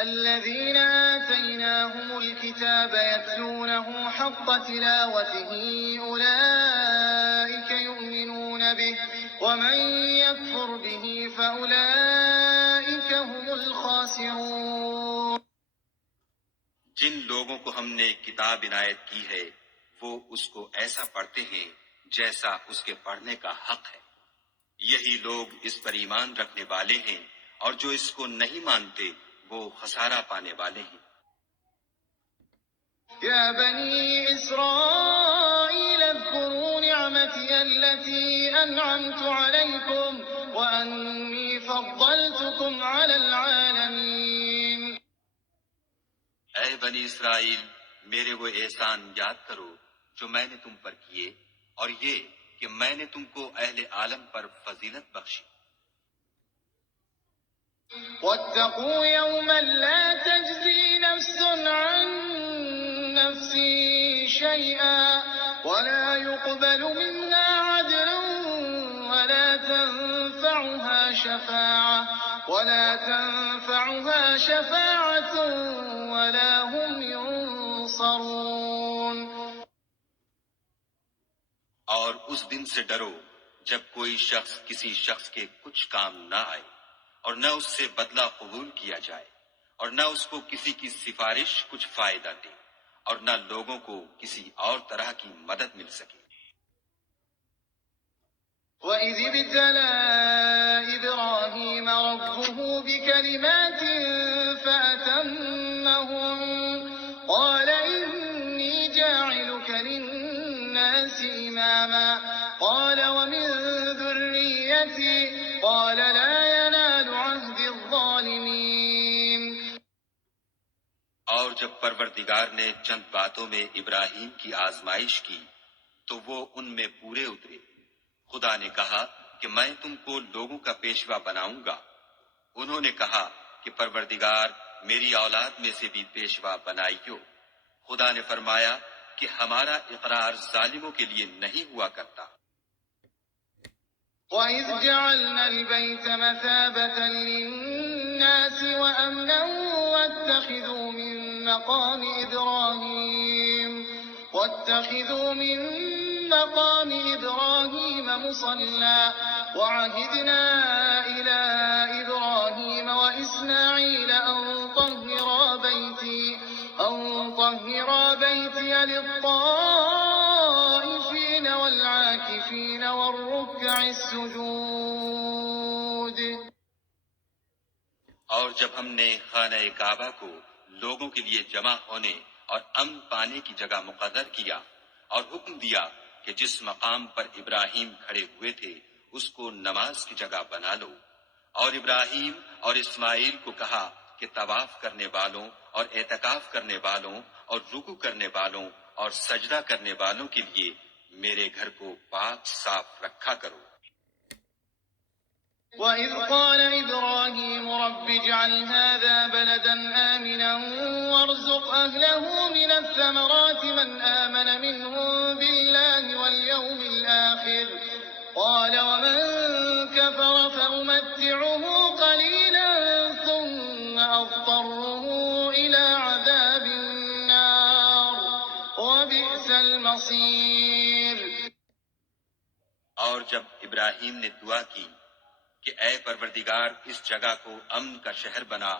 الذين آتيناهم الكتاب يتلونه حق تلاوته أولئك يؤمنون به ومن يكفر به فأولئك هم الخاسرون. جن لوگوں کو ہم نے کتاب عنایت کی ہے وہ اس کو ایسا پڑھتے ہیں جیسا اس کے پڑھنے کا حق ہے. یہی لوگ اس پر ایمان رکھنے والے ہیں اور جو اس کو نہیں مانتے وہ خسارہ پانے والے ہیں. يا بني إسرائيل اذكروا نعمتي التي أنعمت عليكم وأني فضلتكم على العالمين. اے بنی اسرائیل، میرے وہ احسان یاد کرو جو میں نے تم پر کیے، اور یہ کہ میں نے تم کو اہل عالم پر فضیلت بخشی. واتقوا يوما لا تجزي نفس عن نفس شيئا ولا يقبل منها عدل ولا تنفعها شفاعة ولا هم ينصرون. اور اس دن سے ڈرو جب کوئی شخص کسی شخص کے کچھ کام نہ آئے اور نہ اس سے بدلہ قبول کیا جائے اور نہ اس کو کسی کی سفارش کچھ فائدہ دے اور نہ لوگوں کو کسی اور طرح کی مدد مل سکے. وَإِذِ ابْتَلَىٰ إِبْرَاهِيمَ رَبُّهُ بِكَلِمَاتٍ فَأَتَمَّهُنَّ قَالَ إِنِّي جَاعِلُكَ لِلنَّاسِ إِمَامًا قَالَ وَمِن ذُرِّيَّتِي قَالَ لَا يَنَالُ عَهْدِي الظَّالِمِينَ. اور جب پروردگار نے چند باتوں میں ابراہیم کی آزمائش کی تو وہ ان میں پورے اترے. خدا نے کہا کہ میں تم کو لوگوں کا پیشوا بناؤں گا. انہوں نے کہا کہ پروردگار میری اولاد میں سے بھی پیشوا بنائیو. خدا نے فرمایا کہ ہمارا اقرار ظالموں کے لیے نہیں ہوا کرتا. وَإِذْ جَعَلْنَا الْبَيْتَ مَثَابَةً لِلنَّاسِ وَأَمْنًا وَاتَّخِذُوا مِن مَّقَامِ إِبْرَاهِيمَ مُصَلًّى وَعَهِدْنَا إِلَىٰ إِبْرَاهِيمَ وَإِسْمَاعِيلَ أَن طَهِّرَا بَيْتِيَ لِلطَّائِفِينَ وَالْعَاكِفِينَ وَالرُّكَّعِ السُّجُودِ. اور جب ہم نے خانہ کعبہ کو لوگوں کے لیے جمع ہونے اور امن پانے کی جگہ مقرر کیا اور حکم دیا کہ جس مقام پر ابراہیم کھڑے ہوئے تھے اس کو نماز کی جگہ بنا لو، اور ابراہیم اور اسماعیل کو کہا کہ طواف کرنے والوں اور اعتکاف کرنے والوں اور رکوع کرنے والوں اور سجدہ کرنے والوں کے لیے میرے گھر کو پاک صاف رکھا کرو. وَإِذْ قَالَ إِبْرَاهِيمُ رَبِّ اجْعَلْ هَٰذَا بَلَدًا آمِنًا وَارْزُقْ أَهْلَهُ مِنَ الثَّمَرَاتِ مَنْ آمَنَ مِنْهُم بِاللَّهِ وَالْيَوْمِ الْآخِرِ قَالَ وَمَن كَفَرَ فَأُمَتِّعُهُ قَلِيلًا ثُمَّ أَضْطَرُّهُ إِلَىٰ عَذَابِ النَّارِ وَبِئْسَ الْمَصِيرُ. اور جب ابراہیم نے دعا کی کہ اے پروردگار اس جگہ کو امن کا شہر بنا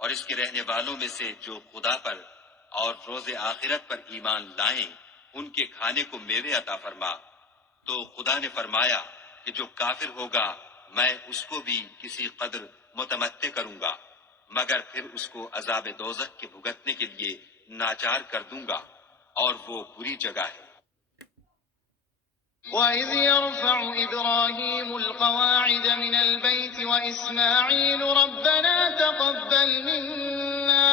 اور اس کے رہنے والوں میں سے جو خدا پر اور روز آخرت پر ایمان لائیں ان کے کھانے کو میوے عطا فرما، تو خدا نے فرمایا کہ جو کافر ہوگا میں اس کو بھی کسی قدر متمتع کروں گا، مگر پھر اس کو عذاب دوزخ کے بھگتنے کے لیے ناچار کر دوں گا، اور وہ بری جگہ ہے. وَإِذْ يَرْفَعُ إِبْرَاهِيمُ الْقَوَاعِدَ مِنَ الْبَيْتِ وَإِسْمَاعِيلُ رَبَّنَا تَقَبَّلْ مِنَّا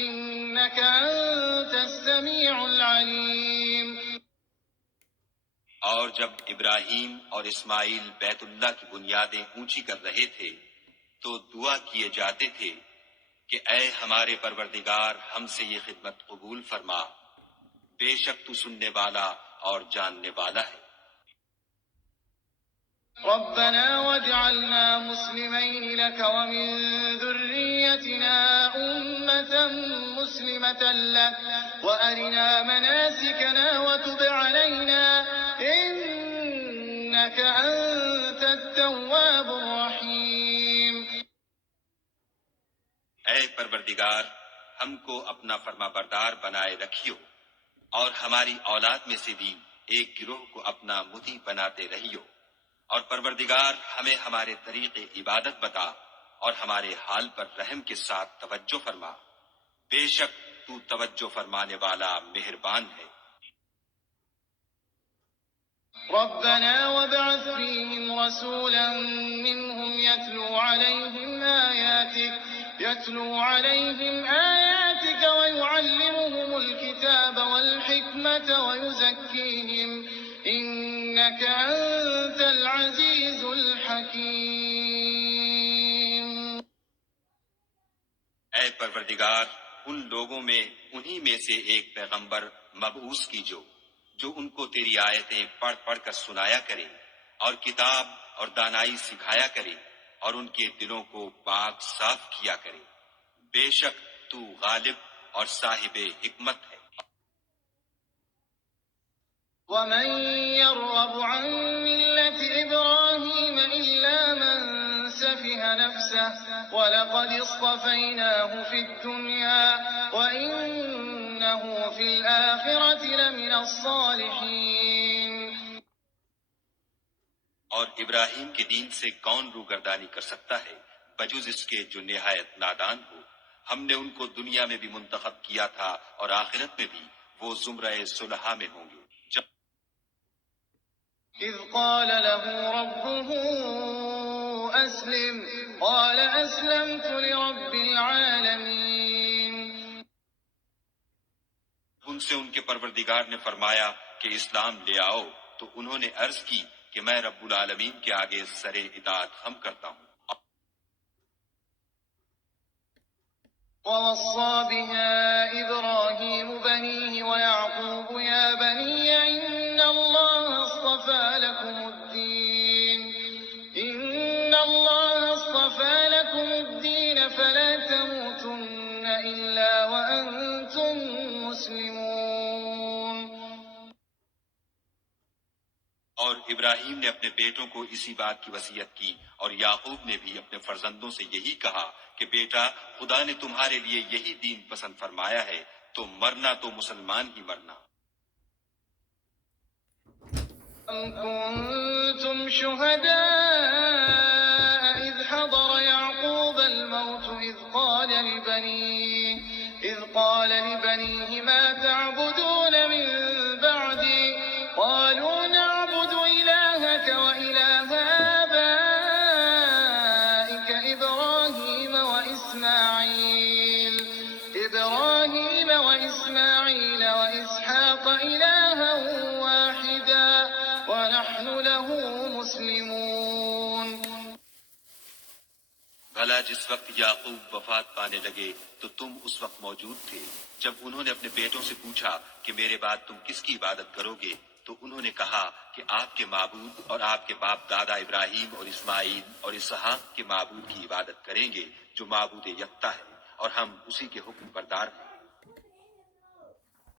إِنَّكَ أَنتَ السَّمِيعُ الْعَلِيمُ. اور جب ابراہیم اور اسماعیل بیت اللہ کی بنیادیں اونچی کر رہے تھے تو دعا کیے جاتے تھے کہ اے ہمارے پروردگار ہم سے یہ خدمت قبول فرما، بے شک تو سننے والا اور جاننے والا ہے. رَبَّنَا وَاجْعَلْنَا مُسْلِمَيْنِ لَكَ وَمِن ذُرِّيَّتِنَا ذريتنا أمة مسلمة لك وأرنا مناسكنا وتب علينا إنك أنت التواب الرحيم. اے پروردگار، ہم کو اپنا فرما بردار بنائے رکھیو اور ہماری اولاد میں سے بھی ایک گروہ کو اپنا مطیع بناتے رہیو، اور پروردگار ہمیں ہمارے طریق عبادت بتا اور ہمارے حال پر رحم کے ساتھ توجہ فرما، بے شک تو توجہ فرمانے والا مہربان ہے. ربنا وابعث فيهم رسولا منهم يتلو عليهم آياتك ويعلمهم الكتاب والحكمة ويزكيهم إنك أنت العزيز الحكيم. اے پروردگار، ان لوگوں میں انہی میں سے ایک پیغمبر مبعوث کیجو جو ان کو تیری آیتیں پڑھ پڑھ کر سنایا کرے اور کتاب اور دانائی سکھایا کرے اور ان کے دلوں کو پاک صاف کیا کرے، بے شک تو غالب اور صاحب حکمت ہے. ومن يرغب عن ملة إبراهيم إلا من سفه نفسه ولقد اصطفيناه في الدنيا وإنه في الآخرة لمن الصالحين. اور ابراہیم کے دین سے کون روگردانی کر سکتا ہے بجز اس کے جو نہایت نادان ہو؟ ہم نے ان کو دنیا میں بھی منتخب کیا تھا اور آخرت میں بھی وہ زمرہ صلحاء میں ہوں گے. إذ قال له ربه أسلم قال أسلمت لرب العالمين. ان سے ان کے پروردگار نے فرمایا کہ اسلام لے آؤ تو انہوں نے عرض کی کہ میں رب العالمین کے آگے سر اطاعت خم کرتا ہوں. ووصى بها إبراهيم بنيه ويعقوب يا بني إن الله اصطفى لكم الدين فلا تموتن إلا وأنتم مسلمون. اور ابراہیم نے اپنے بیٹوں کو اسی بات کی وصیت کی اور یعقوب نے بھی اپنے فرزندوں سے یہی کہا کہ بیٹا، خدا نے تمہارے لیے یہی دین پسند فرمایا ہے تو مرنا تو مسلمان ہی مرنا. أم كنتم شهداء إذ حضر يعقوب الموت إذ قال لبنيه ما تعبدون من بعدي قالوا نعبد إلهك وإله آبائك إبراهيم وإسماعيل وإسحاق إلها واحدا ونحن له مسلمون. بھلا جس وقت یعقوب وفات پانے لگے تو تم اس وقت موجود تھے جب انہوں نے اپنے بیٹوں سے پوچھا کہ میرے بعد تم کس کی عبادت کرو گے؟ تو انہوں نے کہا کہ آپ کے معبود اور آپ کے باپ دادا ابراہیم اور اسماعیل اور اسحاق کے معبود کی عبادت کریں گے جو معبود یکتا ہے، اور ہم اسی کے حکم بردار ہیں.